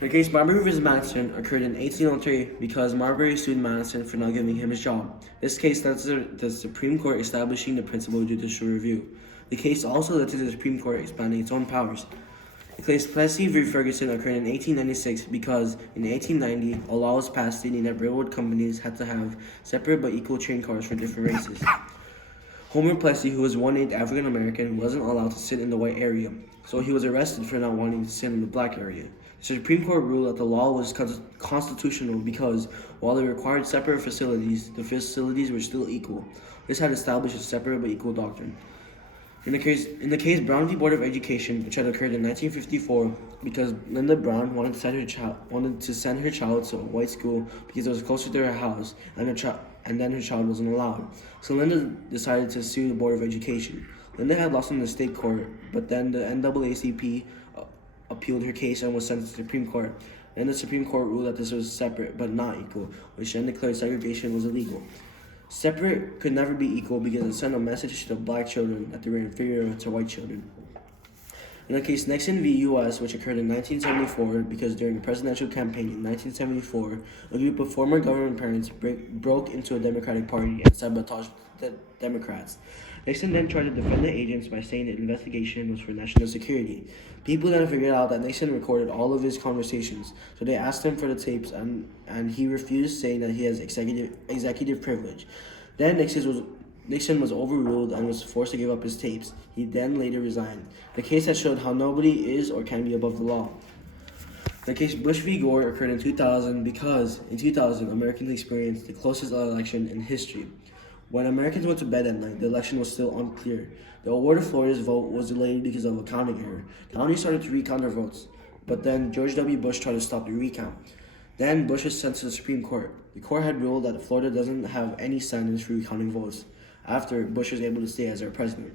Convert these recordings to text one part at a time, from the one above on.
The case Marbury vs. Madison occurred in 1803 because Marbury sued Madison for not giving him his job. This case led to the Supreme Court establishing the principle of judicial review. The case also led to the Supreme Court expanding its own powers. The case Plessy v. Ferguson occurred in 1896 because in 1890 a law was passed stating that railroad companies had to have separate but equal train cars for different races. Homer Plessy, who was 1/8 African American, wasn't allowed to sit in the white area, so he was arrested for not wanting to sit in the black area. The Supreme Court ruled that the law was constitutional because, while they required separate facilities, the facilities were still equal. This had established a separate but equal doctrine. In the case Brown v. Board of Education, which had occurred in 1954, because Linda Brown wanted to send her child to a white school because it was closer to her house, and then her child wasn't allowed. So Linda decided to sue the Board of Education. Linda had lost in the state court, but then the NAACP appealed her case and was sent to the Supreme Court. Then the Supreme Court ruled that this was separate but not equal, which then declared segregation was illegal. Separate could never be equal because it sent a message to the black children that they were inferior to white children. In the case Nixon v. U.S., which occurred in 1974 because during the presidential campaign in 1974, a group of former government parents broke into a Democratic Party and sabotaged the Democrats. Nixon then tried to defend the agents by saying the investigation was for national security. People then figured out that Nixon recorded all of his conversations, so they asked him for the tapes, and he refused, saying that he has executive privilege. Then Nixon was overruled and was forced to give up his tapes. He then later resigned. The case that showed how nobody is or can be above the law. The case Bush v. Gore occurred in 2000 because in 2000 Americans experienced the closest election in history. When Americans went to bed at night, the election was still unclear. The award of Florida's vote was delayed because of a counting error. Counties started to recount their votes, but then George W. Bush tried to stop the recount. Then Bush was sent to the Supreme Court. The court had ruled that Florida doesn't have any standards for recounting votes, after Bush was able to stay as our president.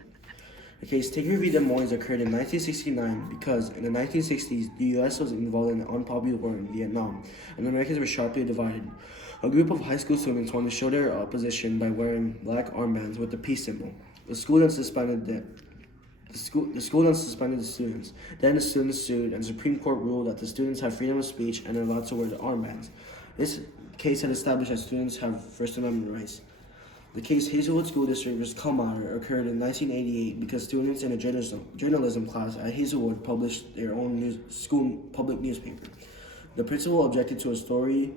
The case Tinker v. Des Moines occurred in 1969 because in the 1960s, the U.S. was involved in an unpopular war in Vietnam, and the Americans were sharply divided. A group of high school students wanted to show their opposition by wearing black armbands with the peace symbol. The school then suspended the students. Then the students sued, and the Supreme Court ruled that the students have freedom of speech and are allowed to wear the armbands. This case had established that students have First Amendment rights. The case Hazelwood School District vs. Kullmacher occurred in 1988 because students in a journalism class at Hazelwood published their own school public newspaper. The principal objected to a story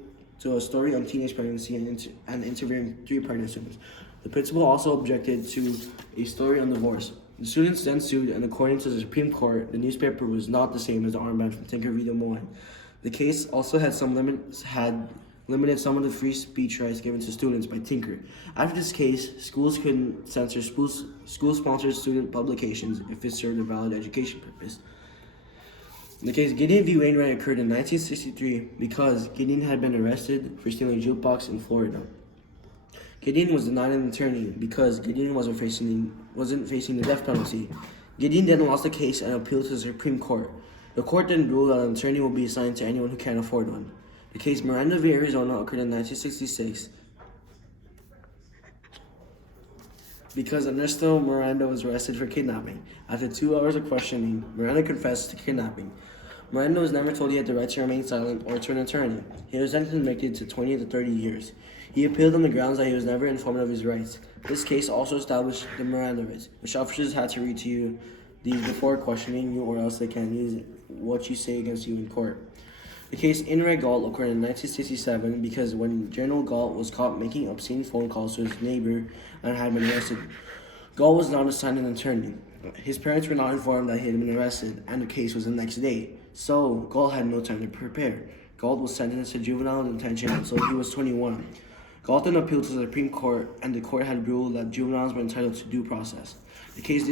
on teenage pregnancy and interviewing 3 pregnant students. The principal also objected to a story on divorce. The students then sued, and according to the Supreme Court, the newspaper was not the same as the armband from Tinker v. Des Moines. The case also had limited some of the free speech rights given to students by Tinker. After this case, schools couldn't censor school-sponsored student publications if it served a valid education purpose. The case Gideon v. Wainwright occurred in 1963 because Gideon had been arrested for stealing a jukebox in Florida. Gideon was denied an attorney because Gideon wasn't facing the death penalty. Gideon then lost the case and appealed to the Supreme Court. The court then ruled that an attorney will be assigned to anyone who can't afford one. The case Miranda v. Arizona occurred in 1966 because Ernesto Miranda was arrested for kidnapping. After 2 hours of questioning, Miranda confessed to kidnapping. Miranda was never told he had the right to remain silent or to an attorney. He was then convicted to 20 to 30 years. He appealed on the grounds that he was never informed of his rights. This case also established the Miranda rights, which officers had to read to you these before questioning you, or else they can use what you say against you in court. The case In re Galt occurred in 1967 because when General Galt was caught making obscene phone calls to his neighbor and had been arrested, Galt was not assigned an attorney. His parents were not informed that he had been arrested, and the case was the next day, so Galt had no time to prepare. Galt was sentenced to juvenile detention until he was 21. Galt then appealed to the Supreme Court, and the court had ruled that juveniles were entitled to due process. The case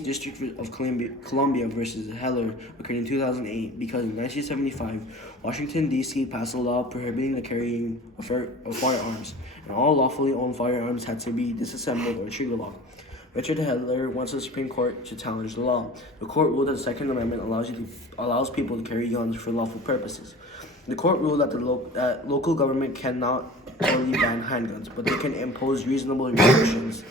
District of Columbia versus Heller occurred in 2008 because in 1975, Washington, D.C. passed a law prohibiting the carrying of firearms, and all lawfully owned firearms had to be disassembled or trigger locked. Richard Heller went to the Supreme Court to challenge the law. The court ruled that the Second Amendment allows people to carry guns for lawful purposes. The court ruled that local government cannot only ban handguns, but they can impose reasonable restrictions